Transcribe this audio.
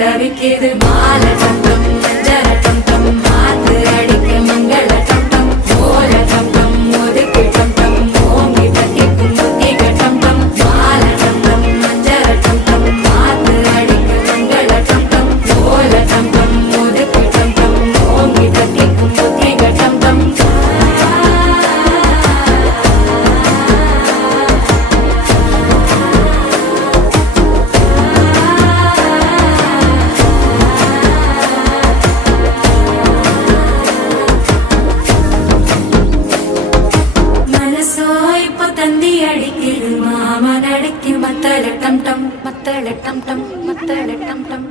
தவிக்கிது மால டம் டம் மஞ்சர டம் டம் மாத்து அடிக்க மங்கள டம் டம் ஓல டம் டம் ஒதுக்கு டம் டம் ஓங்கி தட்டிக்கும் முத்திக டம் டம் மால டம் டம் மஞ்சர டம் டம் மாத்து அடிக்க மங்கள டம் டம் ஓல டம் டம் ஒதுக்கு டம் டம் ஓங்கி தட்டிக்கும் முத்திக டம் டம் தந்தி அடிக்குது மாமன் அடிக்கு மத்தள டம் டம் மத்தள டம் டம் மத்தள டம் டம்